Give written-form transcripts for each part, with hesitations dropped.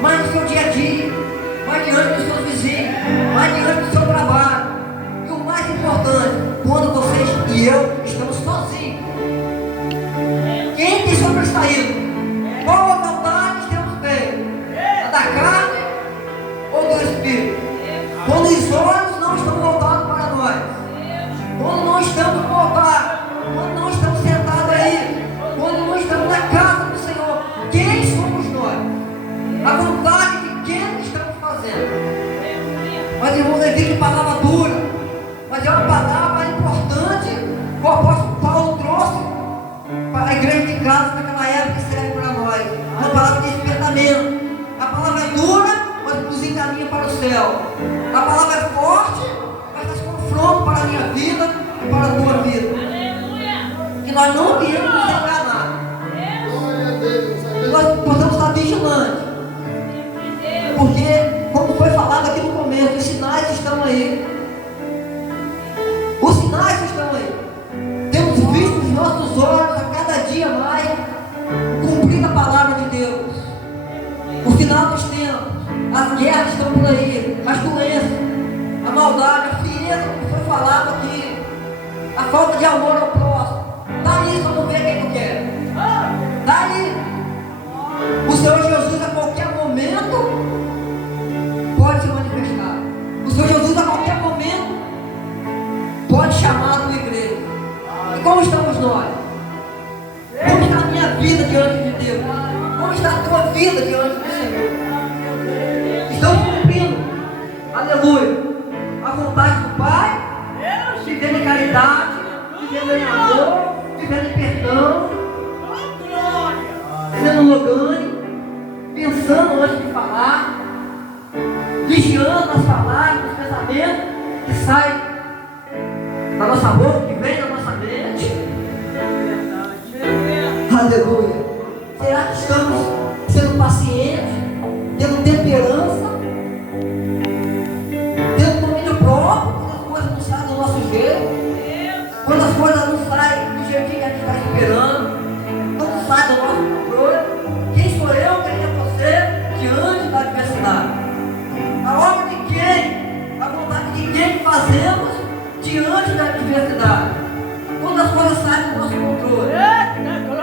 mas no seu dia a dia, mas diante dos seus vizinhos, mas diante do seu trabalho. E o mais importante, quando vocês e eu estamos sozinhos, quem tem sobressaído? Qual a vontade temos feito? A da carne ou do Espírito? Quando os olhos não estão voltados para nós, quando não estamos voltados, quando não estamos sentados aí, quando não estamos na casa do Senhor, quem somos nós? A vontade de quem estamos fazendo? Mas irmãos, existe palavra dura, mas é uma palavra importante que o apóstolo Paulo trouxe para a igreja de casa naquela época que serve para nós. Uma palavra de despertamento. A palavra é dura, mas nos encaminha para o céu. A palavra é forte, mas traz confronto para a minha vida e para a tua vida. Que nós não viemos nos enganar. Que nós possamos estar vigilantes. Porque, como foi falado aqui no começo, os sinais estão aí. Os sinais estão aí. Temos visto nos nossos olhos a cada dia mais cumprir a palavra de Deus. O final dos tempos, as guerras estão por aí, as doenças, a maldade, a frieza, como foi falado aqui, a falta de amor ao próximo. Está aí, só não vê quem tu quer. Está aí. O Senhor Jesus a qualquer momento pode se manifestar. O Senhor Jesus a qualquer momento pode chamar a tua igreja. E como estamos nós? Como está a minha vida diante de Deus? Como está a tua vida diante do Senhor? Estamos cumprindo, aleluia, a vontade do Pai, vivendo em caridade, vivendo em amor, vivendo em perdão, sendo logânico, pensando antes de falar, vigiando as palavras, os pensamentos que saem da nossa boca, que vem da nossa mente. Aleluia. Será que estamos sendo pacientes, tendo temperança, tendo domínio próprio, quando as coisas não saem do nosso jeito, quando as coisas não saem do jeitinho que a gente está esperando, não saem do nosso controle? Quem sou eu, quem é você diante da adversidade? A obra de quem? A vontade de quem fazemos diante da adversidade? Quando as coisas saem do nosso controle?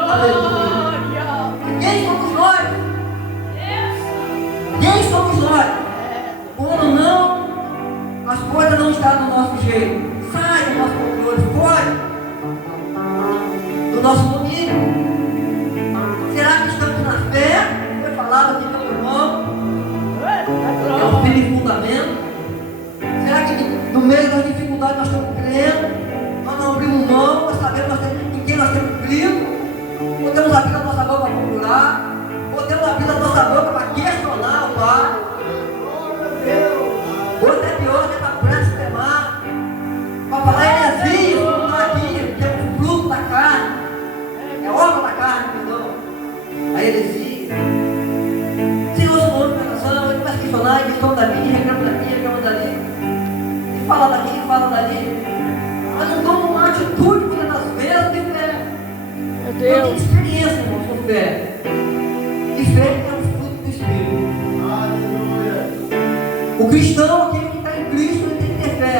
Aleluia. Quem somos nós? Quem somos nós? Quando não, as coisas não estão do nosso jeito, sai do nosso controle, foge do nosso domínio. Será que estamos na fé? Foi falado aqui pelo irmão, é um firme fundamento. Será que no meio das dificuldades nós estamos crendo? Nós não abrimos mão, nós sabemos em quem nós temos crido? Ou temos abrido a nossa boca para procurar? Ou temos abrido a nossa boca para questionar o Pai? Ou até pior, até para prestes a queimar, para falar heresia, como está aqui, que é o fruto da carne, é obra da carne, perdão, a heresia. Senhor, o nome da nação, ele começa a questionar, e questão daqui, reclama dali, e fala daqui, fala dali. Mas não tomam uma atitude muitas das vezes de fé. Meu Deus. Eu tenho experiência, irmão, com fé. E fé é o fruto do Espírito. Aleluia. O cristão, aquele que está em Cristo, ele tem que ter fé.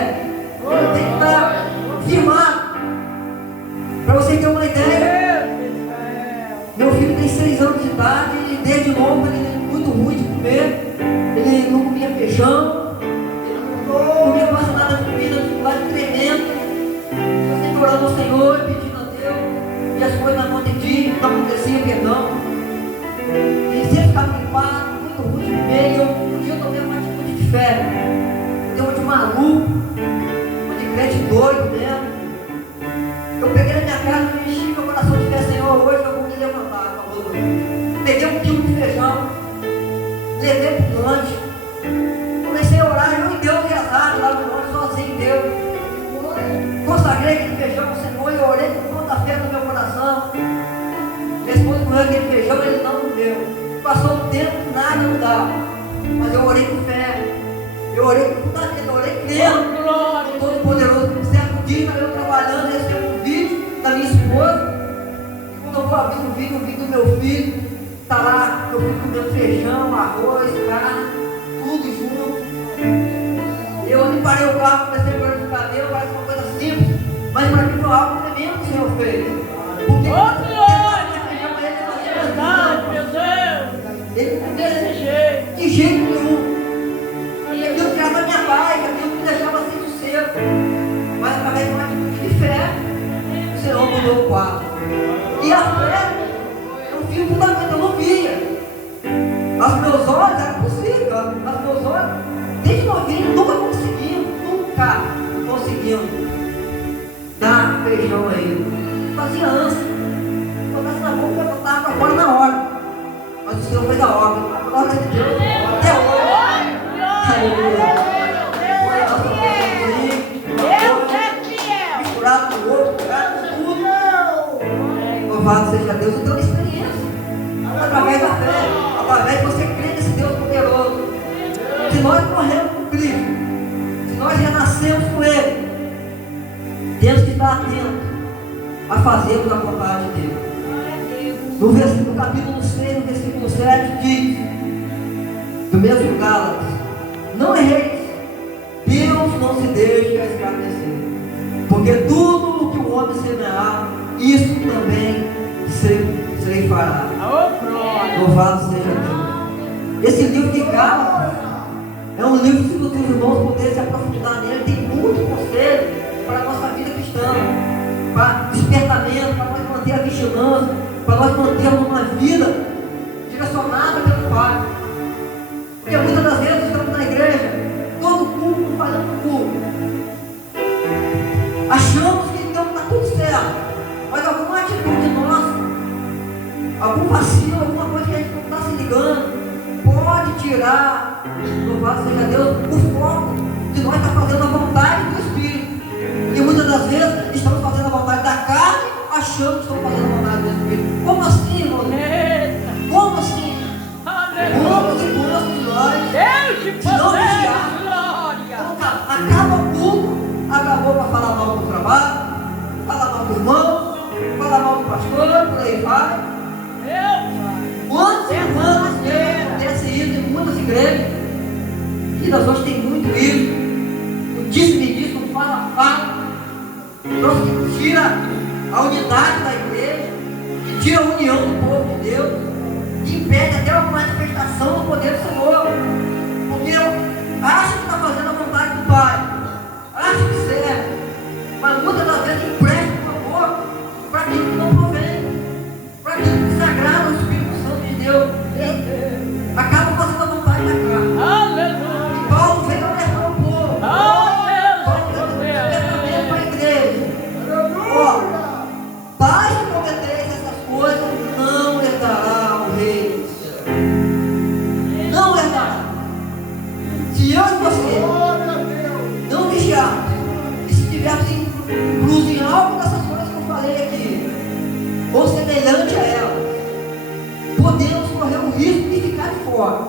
Ele tem que estar firmado. Para você ter uma ideia, meu filho tem 6 anos de idade e desde novo ele é muito ruim de comer. Ele não comia feijão, ele não comia quase nada de comida, dificuldade tremenda. Eu sempre orando ao Senhor, pedindo a Deus, e as coisas não aconteciam, perdão. E sempre ficava limpado, muito ruim de comer. E um dia eu tomei uma atitude de fé. Eu dei uma de maluco, uma de crente doido mesmo. Eu peguei na minha casa e enchi meu coração de fé, Senhor, hoje eu vou me levantar, por favor. Peguei 1 quilo de feijão, levei para o lanche, comecei a orar, eu e Deus rezado lá no lanche, sozinho, Deus. Consagrei aquele feijão ao Senhor e orei com toda a fé no meu coração. Depois comeu aquele feijão, ele não comeu. Passou um tempo, nada mudava. Mas eu orei com fé. Eu orei com toda a fé, eu orei crendo. Todo poderoso, certo dia, eu trabalhando, recebi um vídeo da minha esposa. E quando eu vou abrir o vídeo do meu filho, está lá, meu filho comendo feijão, arroz, algo que vai ser glorificar a Deus, parece uma coisa simples, mas para mim foi algo tremendo que o Senhor fez. Porque ele de jeito nenhum. Aquilo que era a minha paz, aquilo que me deixava sem sossego. Mas através de uma atitude de fé, o Senhor mudou o quadro. E a fé, eu vi o fundamento, eu não via. Aos meus olhos era possível, aos meus olhos, desde novinho, nunca conseguimos dar feijão a ele. Fazia ânsia, botasse na boca, eu botava para fora na hora. Mas o Senhor fez a obra, a obra de Deus, até hoje. Aleluia. Misturado com o outro, misturado com tudo. Louvado seja Deus, eu tenho uma experiência. Através da fé, através de você crer nesse Deus poderoso. Se nós morremos com Cristo, se nós renascemos com Ele, temos que estar atentos a fazermos a vontade de Deus. No capítulo 6, no versículo 7, diz, do mesmo Gálatas: não erreis, Deus não se deixa escarnecer, porque tudo o que o homem semear, isso também se fará. Louvado seja Deus. Esse livro de Gálatas é um livro que, se os irmãos puderem se aprofundar nele, tem muito conselho para a nossa vida cristã, para despertamento, para nós manter a vigilância, para nós mantermos uma vida direcionada pelo Pai. Porque muitas das vezes estamos na igreja, todo culto, fazendo culto, achamos que então está tudo certo, mas alguma atitude nossa, algum vacilo, alguma coisa que a gente não está se ligando, pode tirar, louvado seja Deus, o foco de nós estar fazendo a vontade do Espírito. E muitas das vezes estamos fazendo a vontade da carne, achando que estamos fazendo a vontade do Espírito. Como assim, irmão? Como assim? Como se fosse nós, se não vigiar, acaba o culto, acabou para falar mal do trabalho, falar mal do irmão, falar mal do pastor, por aí vai. Quantos irmãos acontece isso em muitas igrejas? E nós hoje tem muito isso. O disse-me-disse, o fala-fala, que tira a unidade da igreja, que tira a união do povo de Deus, que impede até uma manifestação do poder do Senhor. Porque eu acho que está fazendo a vontade do Pai, acho que serve, mas muitas das vezes empresta uma boca para aquilo que não provém, para aquilo que desagrada o Espírito Santo de Deus. Acaba fazendo a vontade da carne. Aleluia. E Paulo veio alertar o povo. Paulo veio alertamento para a igreja. Ó, tais que cometeis essas coisas, não herdará o reino do céu. Não herdará. Se eu e você não vigiarmos, e se estivermos inclusos em algo dessas coisas que eu falei aqui, ou semelhante a elas, podemos correr o risco de ficar de fora,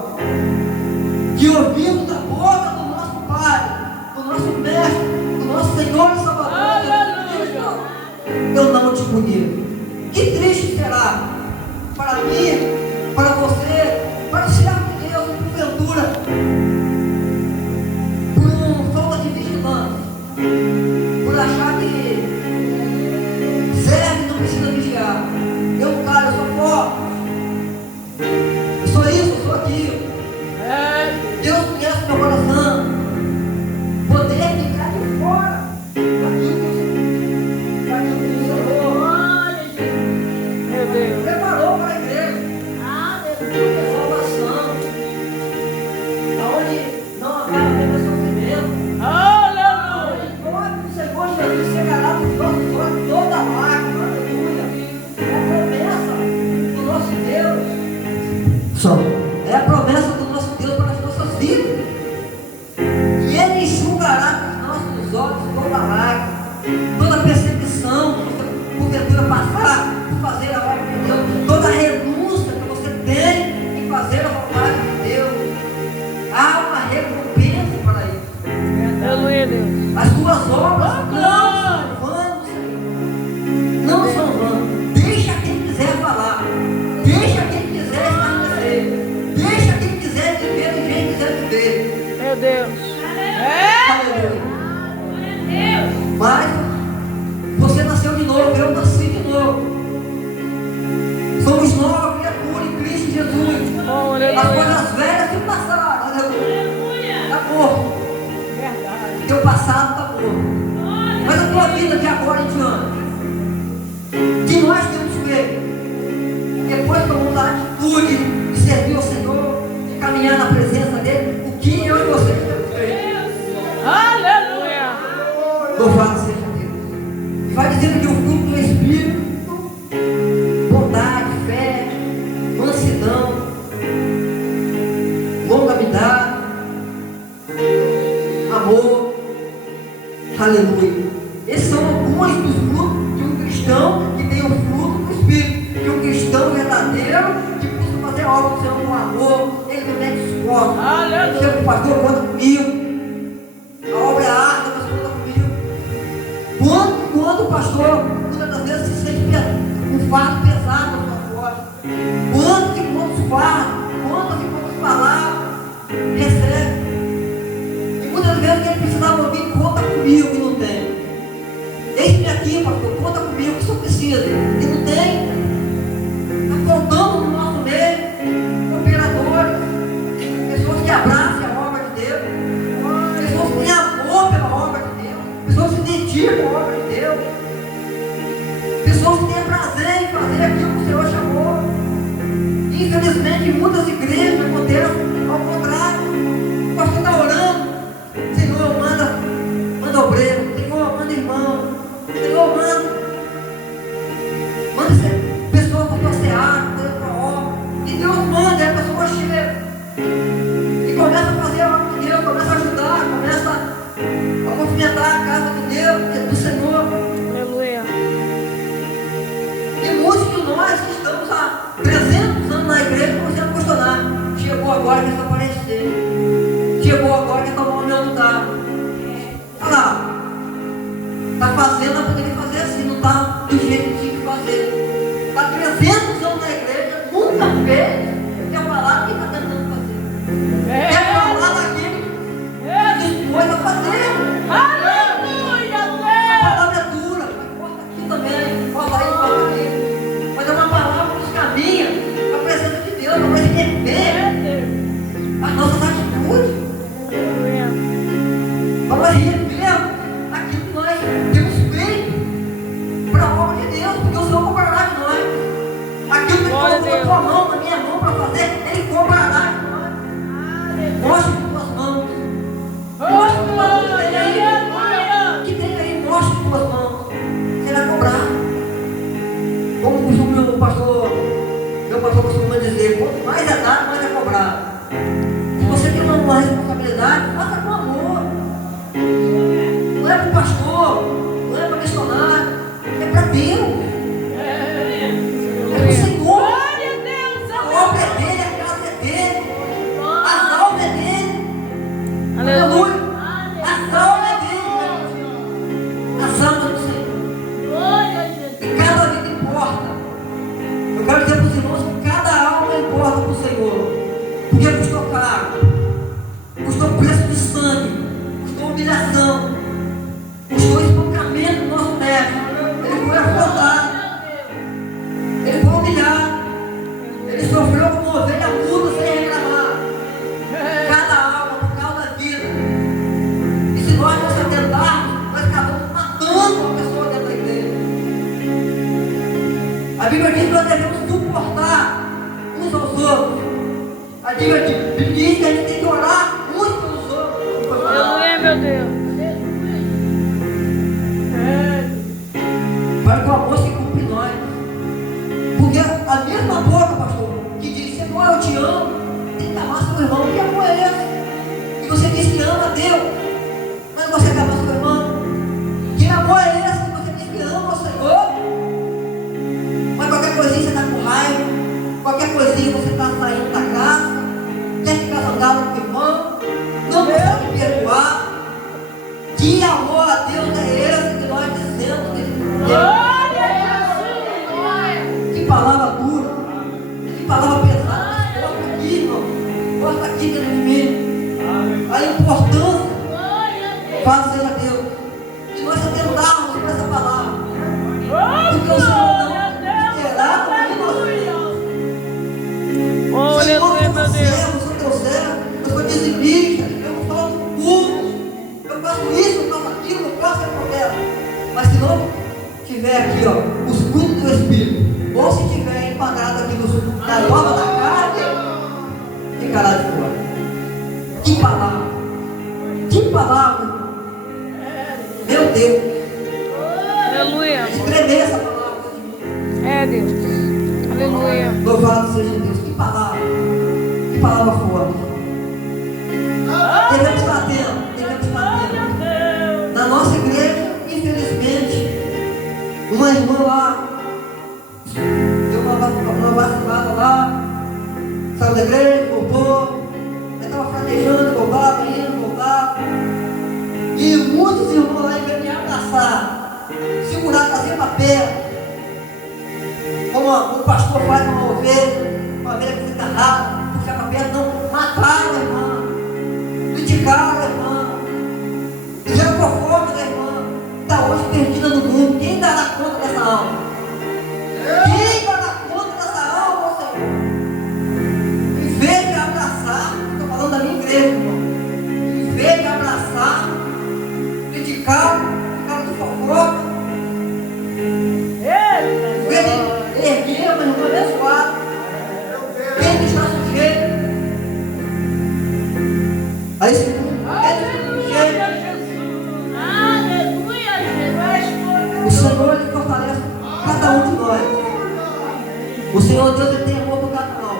de ouvirmos da boca do nosso Pai, do nosso Mestre, do nosso Senhor e Salvador Jesus Cristo: eu não te conheço. Que triste será para mim, para você, para o servo de Deus, porventura, por falta de vigilância, por achar que serve e não precisa vigiar. Eu sou forte, eu sou isso, eu sou aquilo. Deus conhece meu coração. Poder ficar de fora daquilo que o Senhor preparou para a igreja. coisas velhas se passaram. Aleluia. Acabou. Verdade. Teu passado acabou. Mas a tua vida de agora em diante, que nós temos feito, depois tomamos a atitude de servir ao Senhor, de caminhar na presença dEle, o que eu e você temos feito. Aleluia. Louvado seja Deus. E vai dizendo que o fruto do Espírito, bondade, fé, mansidão, longanimidade, amor, aleluia. Esses são alguns dos frutos de um cristão que tem o fruto do Espírito, de um cristão verdadeiro que busca fazer algo do Senhor com amor, ele não mete esforço. Aleluia. Chega o pastor, conta comigo. A obra é árdua, mas conta comigo. Quando o pastor, muitas das vezes, se sente um fardo pesado na sua voz, quantos e quantos fardos, quantas e quantas palavras recebe. E muitas vezes que ele precisava ouvir, conta comigo que não tem. Eis-me aqui, pastor, conta comigo que o senhor precisa. E não tem. Está faltando no nosso meio operadores, pessoas que abraçam a obra de Deus, pessoas que têm amor pela obra de Deus, pessoas que se dedicam à obra de Deus, pessoas que têm prazer em fazer aquilo que o Senhor chamou. Infelizmente, em muitas igrejas acontece ao contrário. O pastor está orando, Senhor, manda obreiro, Senhor, manda irmão, Senhor, manda pessoas para passear, para a obra. E Deus manda, e a pessoa chega e começa a fazer a obra de Deus, começa a ajudar, começa a movimentar a casa de Deus, do Senhor. Aleluia. E muitos de nós que estamos há 300 anos na igreja começando a questionar. Chegou agora que está aparecendo. Chegou agora que está o meu lugar. Olha lá. Está fazendo, mas poderia fazer assim, não está do jeito que tinha que fazer. Está 300 anos na igreja, nunca fez. Quer falar o que está tentando fazer. Quer falar daquilo que dispôs a fazer. Aleluia, A palavra é dura, corta aqui também, corta aí, corta ali. Mas é uma palavra que nos caminha para a presença de Deus, para nós rever as nossas atitudes, Aleluia. para nós rever aquilo que nós temos feito para a obra de Deus, porque o Senhor cobrará de nós. Aquilo que Ele colocou na tua mão, na minha mão para fazer, Ele cobrará de nós. Mostre tuas mãos. Mostre tuas mãos. Que tem aí, mostre tuas mãos. Será cobrado. Como costuma meu pastor costuma dizer, quanto mais é dado, mais é cobrado. Se você tem uma responsabilidade, faça com amor. Não é para o pastor, não é para missionário, é para Deus. É para o Senhor. A obra é dele, a casa é dele, a alma é dele. Aleluia. A alma é dele. A alma do Senhor. E cada vida importa. Eu quero dizer para os irmãos que cada alma importa para o Senhor. Porque custou caro, custou preço de sangue, custou humilhação, custou espancamento do nosso mestre. Ele foi afrontado, ele foi humilhado, ele sofreu como uma ovelha muda sem reclamar. Cada alma por causa da vida. E se nós não se atentarmos, nós acabamos matando uma pessoa dentro da igreja. A Bíblia diz que nós devemos suportar uns aos outros. A Bíblia diz que a gente tem que orar uns pelos outros. Aleluia, meu Deus. Para que o amor se cumpra em nós. Porque a mesma boca, pastor, que diz, Senhor, eu te amo, tem que amar seu irmão. Que amor é esse? E você diz que ama a Deus, mas você quer amar seu irmão. Que amor é esse que você diz que ama o Senhor? Mas qualquer coisinha você está com raiva, qualquer coisinha você está saindo da casa, quer ficar zangado com o irmão, não consegue perdoar. Que amor a Deus é esse que nós dizemos nesse momento? Que palavra dura, que palavra pesada, mas corta aqui, irmão, corta aqui dentro de mim. A importância, louvado seja Deus, de nós atentarmos por essa palavra, porque o Senhor não terá como nós. Aleluia, meu Deus. Senhor, palavra. Que palavra, irmão. Meu Deus. Aleluia. Escrever essa palavra. É, Deus. Aleluia. Louvado seja Deus. Que palavra. Que palavra forte. Devemos estar atentos. Devemos estar atentos. Na nossa igreja, infelizmente, uma irmã lá deu uma vacilada lá, saiu da igreja, voltou, estava fraquejando, voltava, indo, voltava. E muitos irmãos lá iam me abraçar, segurar, trazer para perto. Como o pastor faz com uma ovelha que fica rápida, puxar para perto, não, mataram a irmã, criticaram a irmã, fizeram fofoca da irmã, está hoje perdida no mundo. Quem dará conta dessa alma? Quem dará conta dessa alma, Senhor? Em vez de abraçar, estou falando da minha igreja, irmão, em vez de abraçar, criticar, ficar de fofoca, erguer uma irmã abençoada, quem está sujeito? Aí sim, o Senhor ele fortalece cada um de nós. O Senhor Deus ele tem amor por cada um.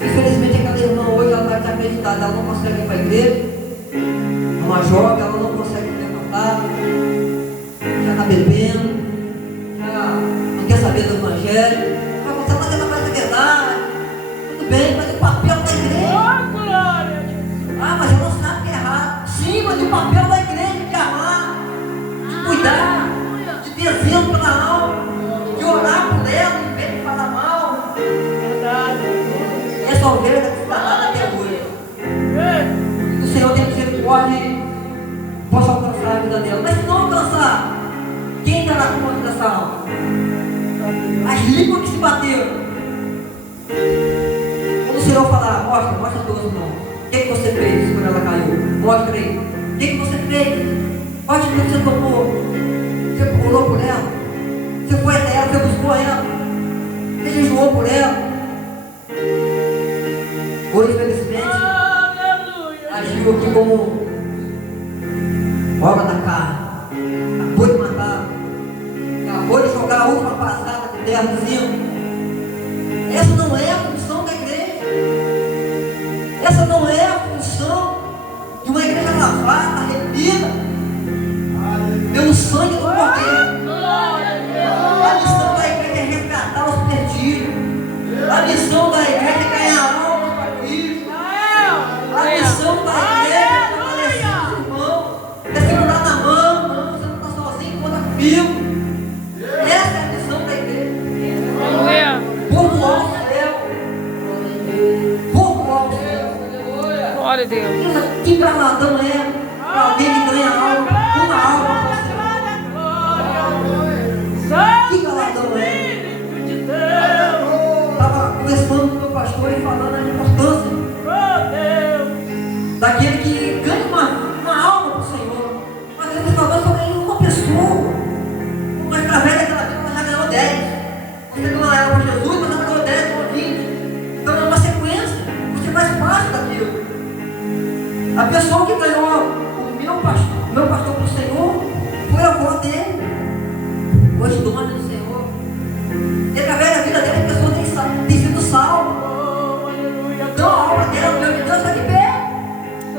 Infelizmente aquela irmã hoje ela está desacreditada, ela não consegue ir para a igreja, é uma jovem, ela não consegue levantar, já está bebendo, já não quer saber do evangelho. Mas você está tentando mais a verdade, tudo bem, mas o papel da igreja. Ah, mas ela não sabe que é errado. Sim, mas o papel da igreja de amar, de cuidar, de ter zelo pela alma, de orar por ela, em vez de falar mal. Essa ovelha está descartada até hoje. Que o Senhor tem misericórdia e possa alcançar a vida dela. Mas se não alcançar, quem dará conta dessa alma? As línguas que se bateram. Quando o Senhor falar, mostra a Deus, irmão. O que você fez quando ela caiu? Mostra aí. O que você fez? Mostra o que você tomou. Você orou por ela. Você foi até ela, você buscou ela. Você jejuou por ela. Hoje, infelizmente, agiu aqui como obra da carne. Acabou de matar. Acabou de jogar a última passada de terra em cima. Essa não é a função da igreja. Essa não é a função de uma igreja lavada, remida pelo sangue do Cordeiro. A missão da igreja é resgatar os perdidos. A missão da igreja é ganhar almas para Cristo. A missão da igreja é fortalecer os irmãos. É segurar na mão, não, você não está sozinho, conta comigo. Essa é a missão da igreja. Povoar o céu. Povoar o céu. Glória a Deus. Que galardão é para alguém que ganha alma, uma alma para o Senhor? Que galardão é? Estava conversando com o meu pastor e falando a importância daquele que ganha uma alma para o Senhor. Mas ele falou sobre uma pessoa. Mas através daquela vida ela já ganhou 10. Você ganhou ela para Jesus, mas ela ganhou 10 ou 20. Então é uma sequência. Você faz parte daquilo. A pessoa que ganhou o meu pastor para o Senhor foi a avó dele. Hoje dona do Senhor. E através da vida dele a pessoa tem sido salva. Então a alma dela, meu Deus, está de pé.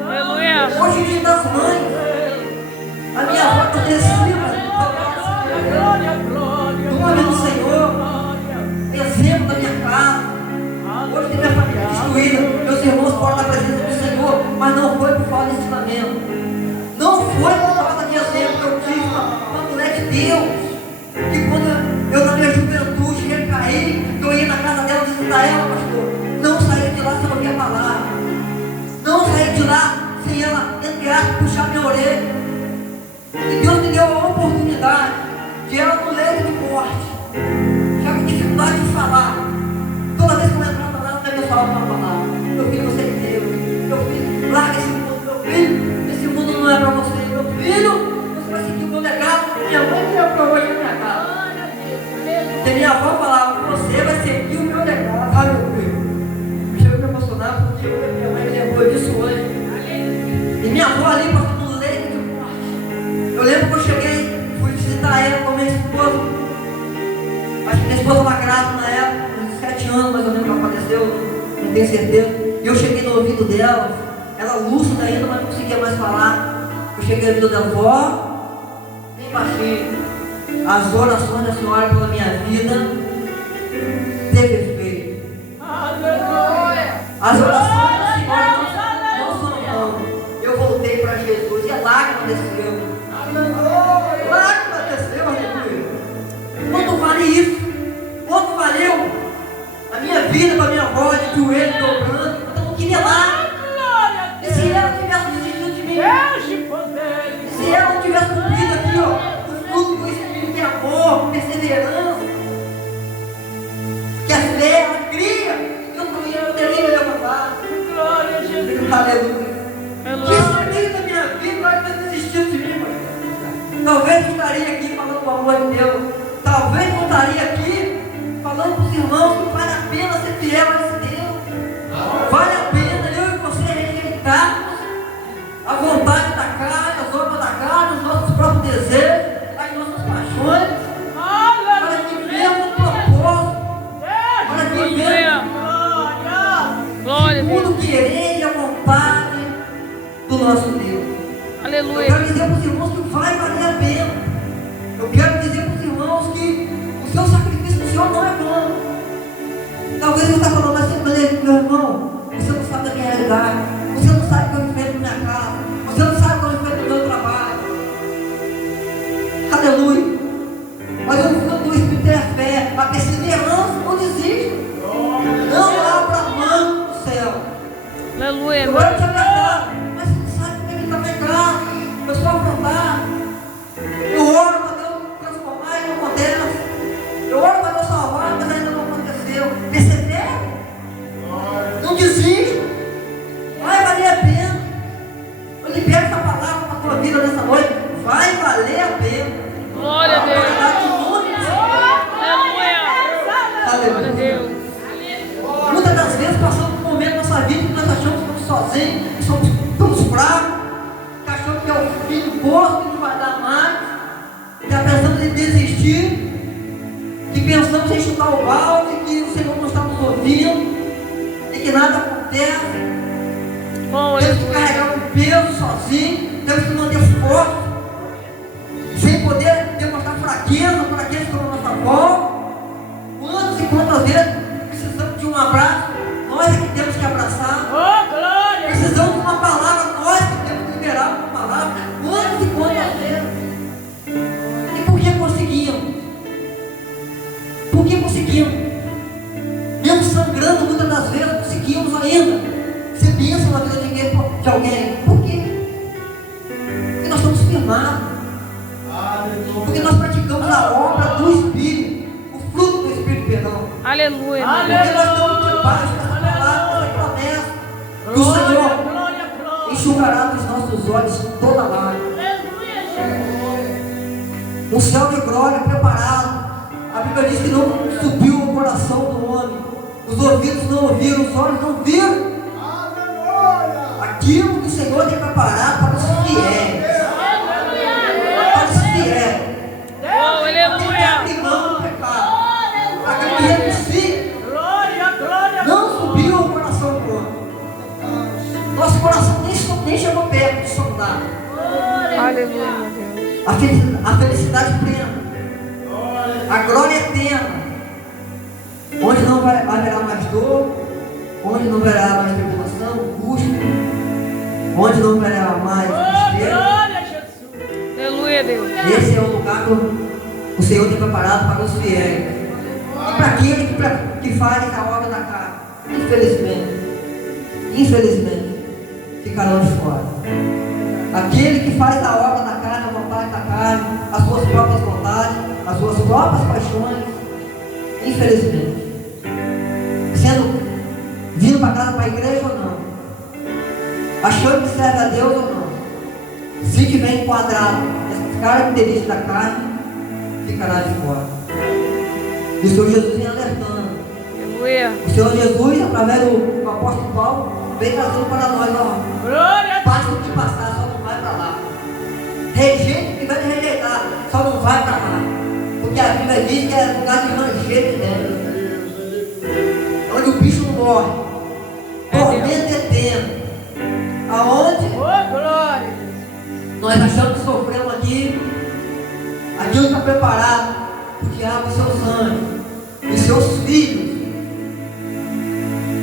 Aleluia. Hoje dia das mães. A minha avó está descida. Glória do Senhor. Exemplo da minha casa. Hoje tem minha família destruída. Meus irmãos fora da presença do Senhor. Mas não foi por falta de ensinamento. Não foi por falta de exemplo que eu tive uma mulher de Deus. Que quando eu na minha juventude ia cair, eu ia na casa dela visitar ela, pastor. Não saí de lá sem ouvir a palavra. Não saí de lá sem ela, entre aspas, puxar minha orelha. E Deus me deu a oportunidade de ela no leito de morte. Já com dificuldade de falar. Toda vez que eu entrava lá, eu me falava uma palavra. Meu filho, você é de Deus. Meu filho, larga esse mundo, meu filho. Esse mundo não é para você. Meu filho, você vai sentir o meu legado. Minha mãe me aprovou de minha casa. Se minha avó falava, você vai seguir o meu legado. Ah, meu filho. Chega a me emocionar porque minha mãe lembrou disso hoje. minha avó ali passou no leito de morte. Eu lembro que eu cheguei, fui visitar ela com a minha esposa. Acho que minha esposa estava grávida na época, uns 7 anos mais ou menos que ela faleceu, não tenho certeza. E eu cheguei no ouvido dela, ela lúcida ainda, mas não conseguia mais falar. Eu cheguei no ouvido dela, vó, bem baixinho. As orações da senhora pela minha vida teve efeito. As orações da senhora não são vãs. Eu voltei para Jesus e a lágrima desceu. Lágrima desceu, aleluia. Quanto vale isso? Quanto valeu a minha vida para minha avó de joelho dobrando? Eu não queria lá. E se ela tivesse desistido de mim? E se ela não tivesse cumprido aqui, ó, o fruto do Espírito, que é amor, perseverança, que a fé, a alegria, eu teria me levantado. Aleluia. Que Espírito da minha vida vai ter desistido de mim, pai. Talvez eu estaria aqui falando do amor de Deus. Talvez eu estaria aqui falando para os irmãos que vale a pena ser fiel a esse Deus. Vale a pena eu e você rejeitarmos a vontade da carne, as obras da carne, os nossos próprios desejos, as nossas paixões, para que vivemos um propósito, para que vivemos segundo o querer e a vontade do nosso Deus. Aleluia. Eu quero dizer para os irmãos que vai valer a pena. Eu quero dizer para os irmãos que o seu sacrifício do Senhor não é vão. Talvez você está falando, mas meu irmão, você não sabe da minha realidade. Você não sabe o que eu enfrento na minha casa. Você não sabe o que eu enfrento no meu trabalho. Aleluia. Mas o fruto do Espírito é a fé. A perseverança não desiste. Não abra mão do céu. Aleluia. Eu quero te alertar. Mas você não sabe como é que está pecado. Eu sou afrontado. Eu oro para Deus transformar e não acontece. Eu oro para Deus salvar, mas ainda não aconteceu. Persevera. Não desista. Vai valer a pena. Eu libero essa palavra para a tua vida nessa noite. Vai valer a pena. Glória a Deus. Aleluia. Glória a Deus. Muitas das vezes passamos por um momento da nossa vida que nós achamos que estamos sozinhos, que estamos fracos, que achamos que é o fim do poço, que não vai dar mais, que já pensamos em desistir, que pensamos em chutar o balde, que o Senhor não está nos ouvindo e que nada acontece. Temos que carregar um peso sozinho, temos que manter forte, sem poder demonstrar fraqueza para aqueles que estão na nossa volta. Quantas e quantas vezes precisamos de um abraço, nós é que temos que abraçar. Precisamos de uma palavra, nós que temos que liberar uma palavra. Quantas e quantas vezes? E por que conseguimos? Por que conseguimos? Mesmo sangrando, muitas das vezes conseguimos ainda ser bênção na vida de alguém. Por quê? Porque nós estamos firmados. Porque nós praticamos a obra do Espírito, o fruto do Espírito, perdão. Aleluia. Porque nós estamos debaixo dessa palavra, dessa promessa que o Senhor enxugará dos nossos olhos toda lágrima. Um céu de glória preparado. A Bíblia diz que não subiu ao coração do homem. Os ouvidos não ouviram, os olhos não viram. Aquilo que o Senhor tem preparado para os fiéis. Para os fiéis. Oh, aleluia. Quem não do pecado. Para que o renuncia. Não subiu ao coração do homem. Nosso coração nem chegou perto de sondar. Aleluia, meu Deus. A felicidade plena. A glória eterna. Onde não haverá mais dor. Onde não haverá mais tribulação, angústia. Onde não haverá mais tristeza. Aleluia, Deus. Esse é o lugar que o Senhor tem preparado para os fiéis. E para aquele que faz a obra da carne. Infelizmente, ficarão de fora. Aquele que faz a obra da carne, a vontade da carne, as suas próprias vontades, as suas próprias paixões, infelizmente, vindo para casa, para a igreja ou não, achando que serve a Deus ou não, se tiver enquadrado nessas características da carne, ficará de fora. E o Senhor Jesus vem alertando. Aleluia. O Senhor Jesus, através do apóstolo Paulo, vem trazendo para nós, ó. Glória. Basta o que passar, só não vai para lá. Rejeita o que vai te rejeitar, só não vai para lá. Porque a Bíblia diz que é lugar de rangedo dentro. Onde o bicho não morre. Tormento eterno. Aonde? Glória. Nós achamos que sofremos aqui. Aqui está preparado o diabo e seus anjos e seus filhos.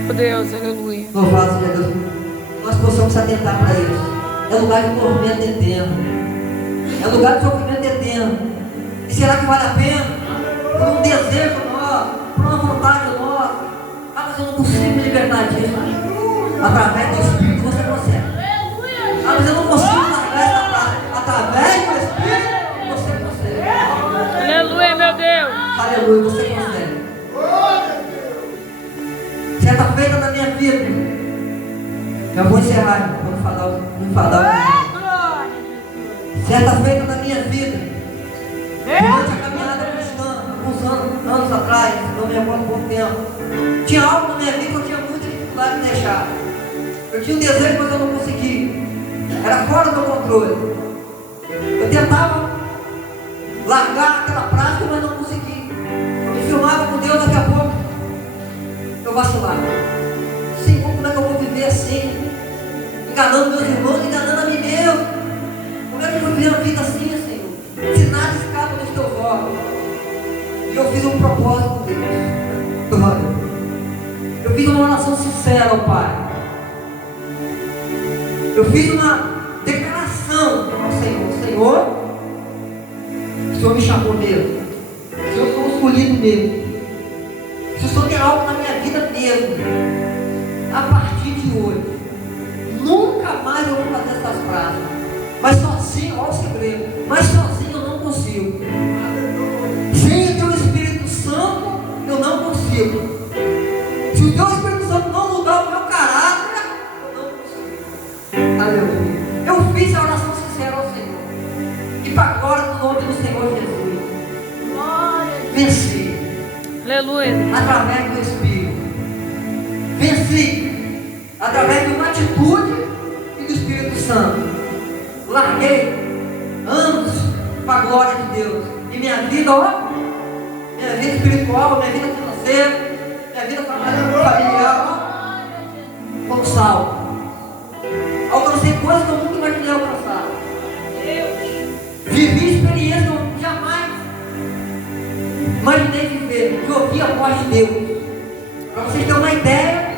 Oh Deus, aleluia. Louvado seja Deus. Nós possamos se atentar para isso. É lugar de tormento eterno. É lugar de sofrimento eterno. E será que vale a pena? Por um desejo nosso, por uma vontade nossa. Ah, mas eu não consigo me libertar disso. Através do Espírito você consegue. Ah, mas eu não consigo largar essa prática. Através do Espírito você consegue. Aleluia, meu Deus. Aleluia, você consegue. Certa feita na minha vida. Já vou encerrar. Vou falar. Certa feita na minha vida. Durante a caminhada cristã, alguns anos atrás, não me recordo por tempo. Tinha algo na minha vida que eu tinha muita dificuldade de deixar. Eu tinha um desejo, mas eu não consegui. Era fora do meu controle. Eu tentava largar aquela prática, mas não consegui. Eu me filmava com Deus, daqui a pouco eu vacilava. Senhor, como é que eu vou viver assim? Enganando meus irmãos, enganando a mim mesmo. Como é que eu vou viver a vida assim, Senhor? Se nada escapa dos teus olhos. E eu fiz um propósito com Deus. Eu fiz uma oração sincera ao Pai. Eu fiz uma declaração ao Senhor. Senhor, o Senhor me chamou mesmo. O Senhor foi escolhido mesmo. Se o Senhor tem algo na minha vida mesmo, a partir de hoje, nunca mais eu vou fazer essas práticas. Mas sozinho, olha o segredo, mas sozinho eu não consigo. Sem o teu Espírito Santo, eu não consigo. Se o teu Espírito Santo não mudar o meu caráter, eu não consigo. Aleluia. Eu fiz a oração sincera ao Senhor. E para a glória do nome do Senhor Jesus. Venci. Aleluia. Através do Espírito. Venci. Através de uma atitude e do Espírito Santo. Larguei anos para a glória de Deus. E minha vida, ó, minha vida espiritual, minha vida financeira, minha vida familiar, ó, como salvo. Alcancei coisas que eu nunca imaginei alcançar. Vivi experiências que eu jamais imaginei viver, de ouvir a voz de Deus. Para vocês terem uma ideia,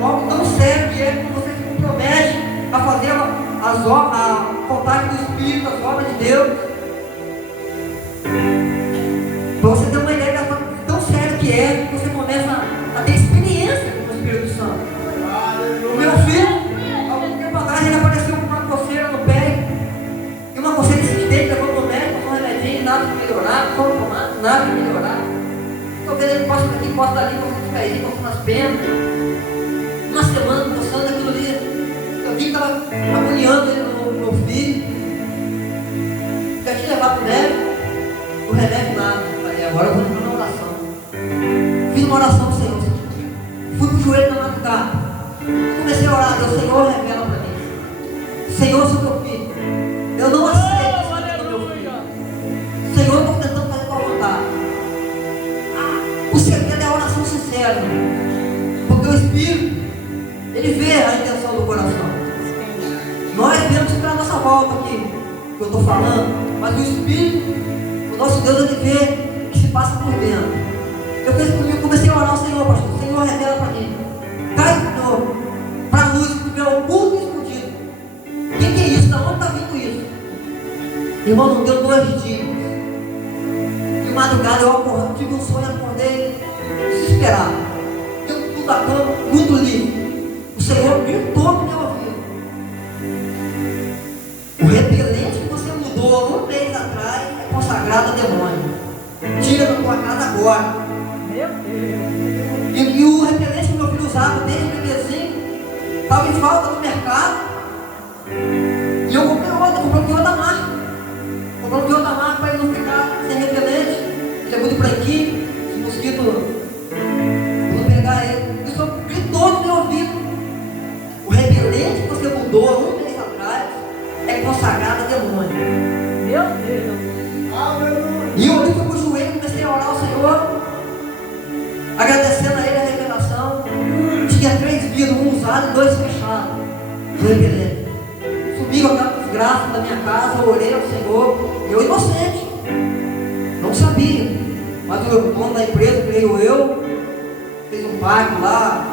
algo tão sério que é quando você se compromete a fazer a vontade do Espírito, as obras de Deus. Para você ter uma ideia tão séria que é, que você começa a ter experiência com o Espírito Santo. O meu filho, algum tempo atrás, ele apareceu com uma coceira no pé, e uma coceira insistente, levou no médico, passou um remedinho, nada de melhorar, só tomando, nada de melhorar. Estou vendo ele posta aqui, posta ali, posta nos pés, posta nas pernas. Uma semana postando aquilo ali. Eu vi que estava agoniando ele no meu filho. Já tinha levado para o médico, o remédio nada. Falei, agora eu vou entrar na oração. Fiz uma oração ao Senhor. Fui para o joelho na madrugada. Comecei a orar, Deus, Senhor, revela para mim. Senhor, sou teu filho. Eu não aceito isso do meu filho. Senhor, eu estou tentando fazer tua vontade. O segredo é a oração sincera. Porque o Espírito, ele vê a intenção do coração. Nós vemos para a nossa volta aqui, que eu estou falando, mas o Espírito, o nosso Deus, ele vê o que se passa por dentro. Eu fiz comigo, comecei a orar ao Senhor, pastor. Senhor, revela para mim. Cai, Senhor, para a luz, porque é oculto e escondido. O que é isso? Da onde está vindo isso? Irmão, não deu 2 dias. De madrugada eu acordei, tive um sonho, acordei desesperado. Deu tudo da cama, muito livre. O Senhor gritou no meu ouvido. O repelente que você mudou 1 mês atrás é consagrado a demônio. Tira da tua casa agora. Meu Deus. E o repelente que meu filho usava desde bebezinho estava em falta no mercado. E eu comprei outra marca. Comprei outra marca para ele não ficar sem repelente. Ele é muito branquinho, os mosquitos não pegar ele. O Senhor gritou no meu ouvido. mudou um mês atrás, é consagrada a demônio. Meu Deus. E eu ali fui pro joelho e comecei a orar ao Senhor, agradecendo a Ele a revelação. Tinha 3 vidros, um usado e 2 fechados, do repelente. Subi com aquela desgraça da minha casa, orei ao Senhor, eu inocente, não sabia. Mas o dono da empresa, creio eu, fez um pacto lá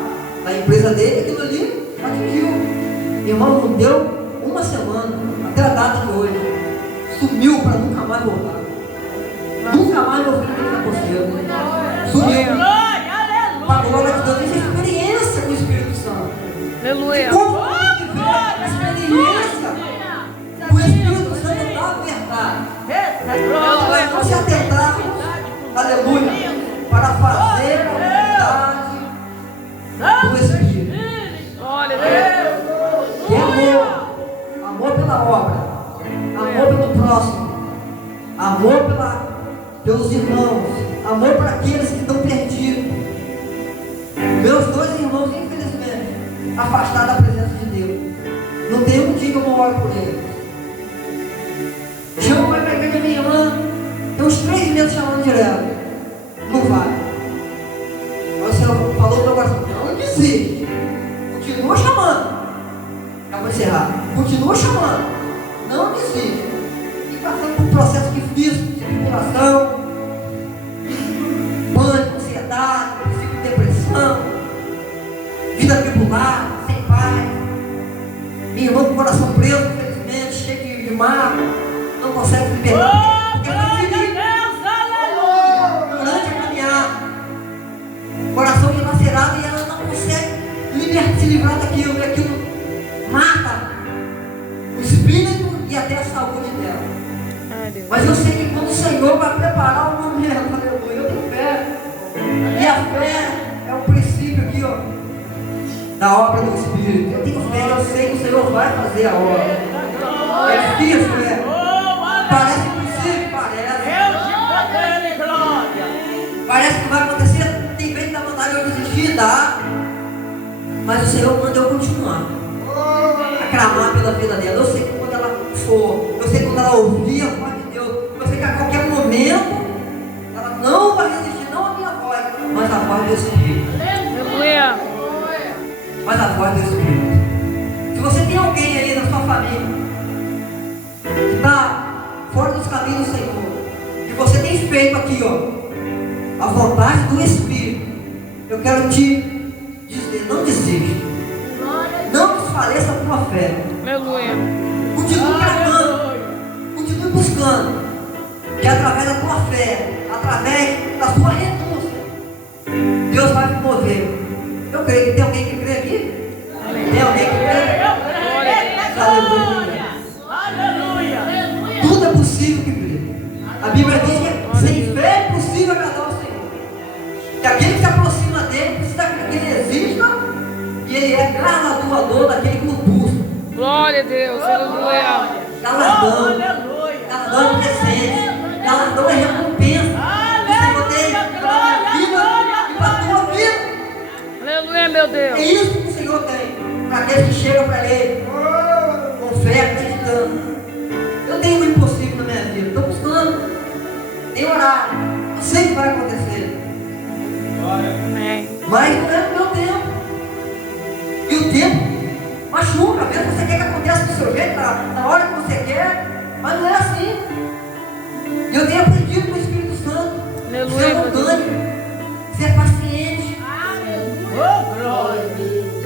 na empresa dele, aquilo ali atingiu. Irmão, não deu uma semana, até a data de hoje, sumiu para nunca mais voltar. Nunca mais meu filho tem conselho. Sumiu. Para a glória de Deus, essa experiência com o Espírito Santo. Aleluia. Como você viver a experiência com o Espírito Santo da verdade. Nós não se atentarmos, aleluia, para fazer a vontade do Espírito. Glória a Deus. Que amor, amor pela obra, amor pelo próximo, amor pelos irmãos, amor para aqueles que estão perdidos. Meus 2 irmãos, infelizmente, afastados da presença de Deus. Não tem um dia que eu não oro por eles. Chama vai para a igreja, minha irmã, tem uns 3 meses chamando direto. Não vai. Mas o Senhor falou no meu coração, não desiste. Continua chamando. Já vou encerrar. Continua chamando. Não desiste. E passando por um processo difícil, de tribulação, pânico, ansiedade, princípio de depressão, vida tribulada, sem paz. Minha irmã com o coração preso, infelizmente, cheio de mágoa, não consegue se libertar. Porque ela vive durante a caminhada, coração dilacerado, e ela não consegue se livrar daquilo, e aquilo mata o espírito e até a saúde dela. Mas eu sei que quando o Senhor vai preparar o momento, aleluia, eu tenho fé. E a fé é o princípio aqui, ó, da obra do Espírito. Eu tenho fé, eu sei que o Senhor vai fazer a obra. É difícil, né? Parece princípio, parece. Parece que vai acontecer, tem vez que dá vontade de eu desistir, dá. Mas o Senhor manda eu continuar a clamar pela vida dela. Eu sei que quando ela for, eu sei que quando ela ouvir a voz de Deus, eu sei que a qualquer momento ela não vai resistir, não a minha voz, mas a voz do Espírito. Aleluia. Mas a voz do Espírito. Se você tem alguém aí na sua família que está fora dos caminhos do Senhor, e você tem feito aqui, ó, a vontade do Espírito, eu quero te dizer, não desista. Não desfaleça a tua fé. Aleluia. Continue clamando. Continue buscando. Que através da tua fé, através da tua renúncia, Deus vai te mover. Eu creio que tem alguém que crê aqui? Tem alguém que crê? Aleluia. Tudo é possível que crê. A Bíblia diz que sem fé é possível agradar ao Senhor. Que aquele que se aproxima dele precisa que ele exista, e ele é galardoador daquele que o busca. Glória a Deus. Aleluia. Galardão. Galardão é presente. Galardão é recompensa. O Senhor tem para a minha vida e para a tua vida. Aleluia, meu Deus. É isso que o Senhor tem para aqueles que chegam para Ele com fé, acreditando. Eu tenho um impossível na minha vida. Estou buscando. Tenho orado. Eu sei que vai acontecer. Amém. Mas não é no meu tempo. E o tempo machuca. Às vezes você quer que aconteça do seu jeito, na hora que você quer, mas não é assim. E eu tenho aprendido com o Espírito Santo. Aleluia, Ser meu Deus. longânimo, ser paciente.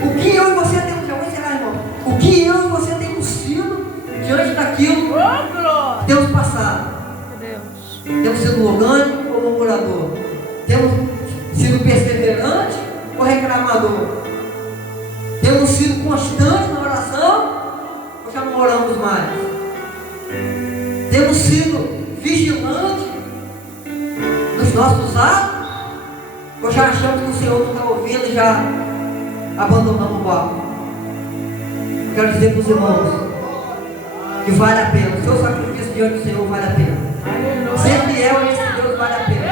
O que eu e você temos, já vou encerrar, irmão. O que eu e você temos sido diante daquilo que temos passado. Deus. Temos sido longânimo ou murmurador? Temos sido perseverante ou reclamador? Temos sido constantes na oração ou já não oramos mais? Temos sido vigilantes nos nossos atos ou já achamos que o Senhor não está ouvindo e já abandonamos o barco? Quero dizer para os irmãos que vale a pena. O seu sacrifício diante do Senhor vale a pena. Ser fiel a esse Deus vale a pena.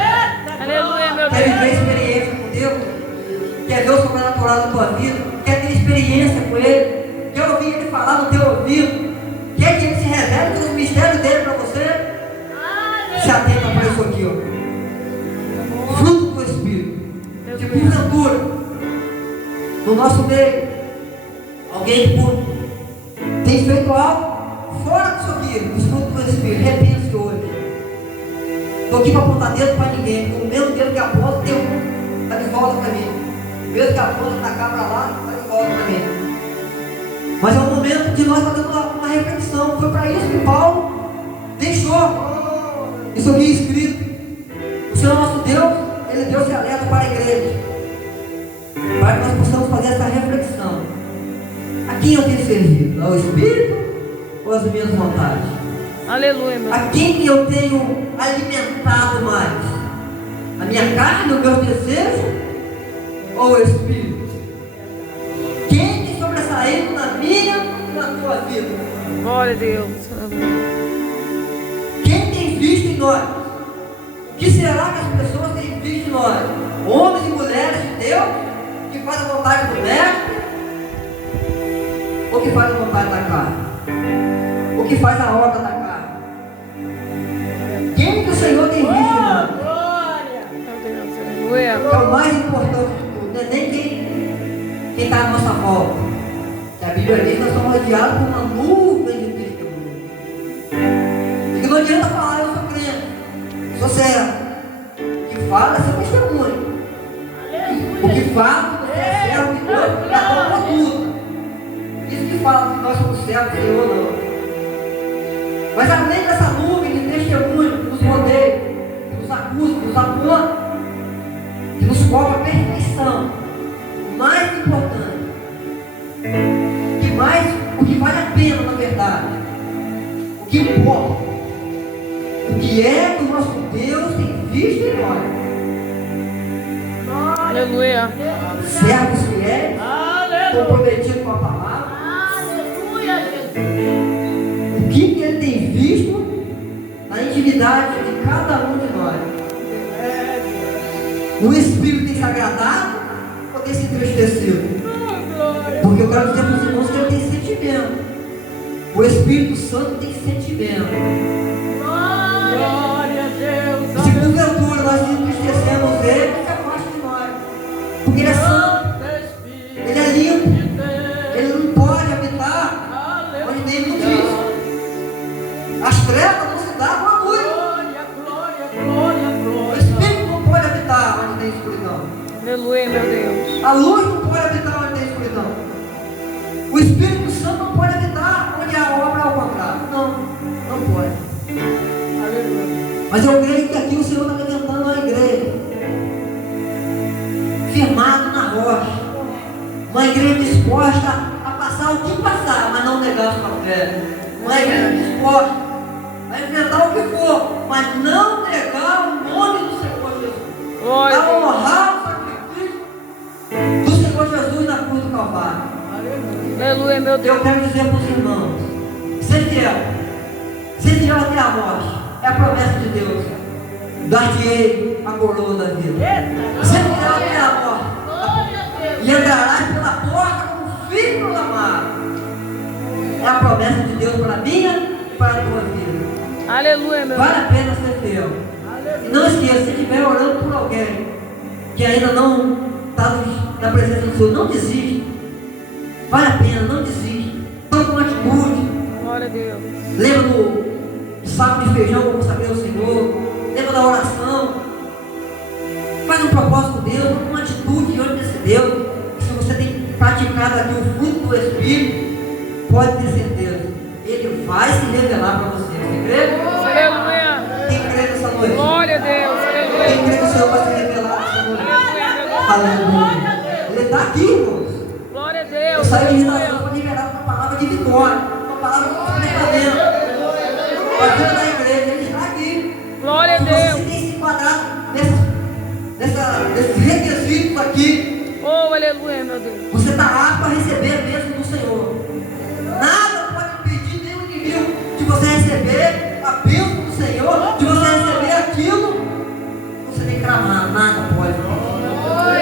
Aleluia, meu Quer viver Deus. experiência com Deus? Quer ver o sobrenatural da tua vida? Quer ter experiência com Ele? Quer ouvir Ele falar no nosso meio, alguém que tem feito algo fora disso aqui, dos frutos do Espírito, repense hoje. Estou aqui para apontar dedo para ninguém, porque o mesmo dedo que aponta tem um, está de volta para mim. O mesmo que aponta na cá para lá, está de volta para mim. Mas é um momento de nós fazermos uma reflexão. Foi para isso que Paulo deixou isso aqui escrito. O Senhor nosso Deus, Ele deu esse alerta para a igreja, para que nós possamos fazer essa reflexão. A quem eu tenho servido? Ao Espírito ou às minhas vontades? Aleluia, meu A Deus. quem eu tenho alimentado mais? A minha carne, o meu desejo ou o Espírito? Quem tem sobressaído na minha e na tua vida? Glória a Deus. Aleluia. Quem tem visto em nós? O que será que as pessoas têm visto em nós? Homens e mulheres de Deus que fazem a vontade do Mestre ou que fazem a vontade da carne? Ou que faz a obra da carne? Quem que o Senhor tem visto em nós? Meu Deus, aleluia. É o mais importante de tudo, não é nem quem está à nossa volta. A Bíblia diz que nós somos rodeados por uma nuvem de testemunhos. E que não adianta falar, eu sou crente, sou servo. O que fala é seu testemunho. O que fala, você é servo de Deus, é a boa tudo. Isso que fala que nós somos servos do Senhor, não. Mas além dessa nuvem de testemunhos que nos rodeia, que nos acusa, que nos aponta, que nos cobra a perfeição, o mais importante, o que vale a pena na verdade, o que importa, o que é que o nosso Deus tem visto em nós. Aleluia. Servos fiéis, comprometidos com a palavra. O que Ele tem visto na intimidade de cada um de nós. O Espírito tem se agradado ou tem se entristecido? Porque eu quero dizer para os irmãos que Ele tem sentimento. O Espírito Santo tem sentimento. Glória a Deus. Se porventura nós entristecemos Ele, Ele se afasta de nós. Porque Ele é santo, Ele é limpo, Ele não pode habitar onde tem imundícia. As trevas não se dão com a luz. O Espírito não pode habitar onde tem escuridão. Aleluia, meu Deus. A luz não pode habitar onde tem escuridão. O Espírito Santo não pode habitar onde a obra é ao contrário. Não pode. Mas eu creio que aqui o Senhor está levantando uma igreja firmada na rocha. Uma igreja disposta a passar o que passar, mas não negar a sua fé. Uma igreja disposta a enfrentar o que for, mas não negar o nome do Senhor Jesus. Glória a A Deus. honrar o sacrifício do Senhor Jesus na cruz do Calvário. Aleluia, meu Eu Deus. quero dizer para os irmãos, ser fiel até a morte, é a promessa de Deus. Dar-te-ei a coroa da vida. Ser fiel até a morte, e entrarás pela porta como filho do amado. É a promessa de Deus para a minha e para a tua vida. Aleluia, meu Vale Deus. a pena ser fiel. E não esqueça, se estiver orando por alguém que ainda não está na presença do Senhor, não desista. Vale a pena, não desista. Toma uma atitude. Glória a Deus. Lembra do saco de feijão como saber o Senhor. Lembra da oração. Faz um propósito com Deus, toma uma atitude diante desse Deus. E se você tem praticado aqui o fruto do Espírito, pode ter certeza, Ele vai se revelar para você. Você crê? Aleluia. Quem crê nessa noite? Glória a Deus. Quem Aleluia. crê que o Senhor vai se revelar nessa noite? Aleluia, meu Deus. Aleluia. Ele está aqui, irmãos. Glória a Eu Deus. saí de Aleluia. geração para liberar uma palavra de vitória, uma palavra de complemento. Para dentro da igreja, Ele está aqui. Glória a Se Deus. você tem se enquadrado nesses requisitos aqui, Oh, aleluia, meu Deus. você está apto a receber a bênção do Senhor. Nada pode impedir nenhum inimigo de você receber a bênção do Senhor, de você receber aquilo que você tem que clamar. Nada pode.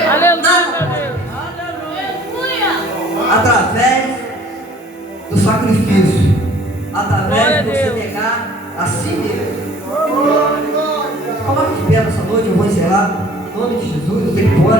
Aleluia, Nada meu pode. Deus. Através do sacrifício, através Glória a de você Deus. negar a si mesmo. Coloque de pé nessa noite, eu vou encerrar em nome de Jesus, eu sei que pode.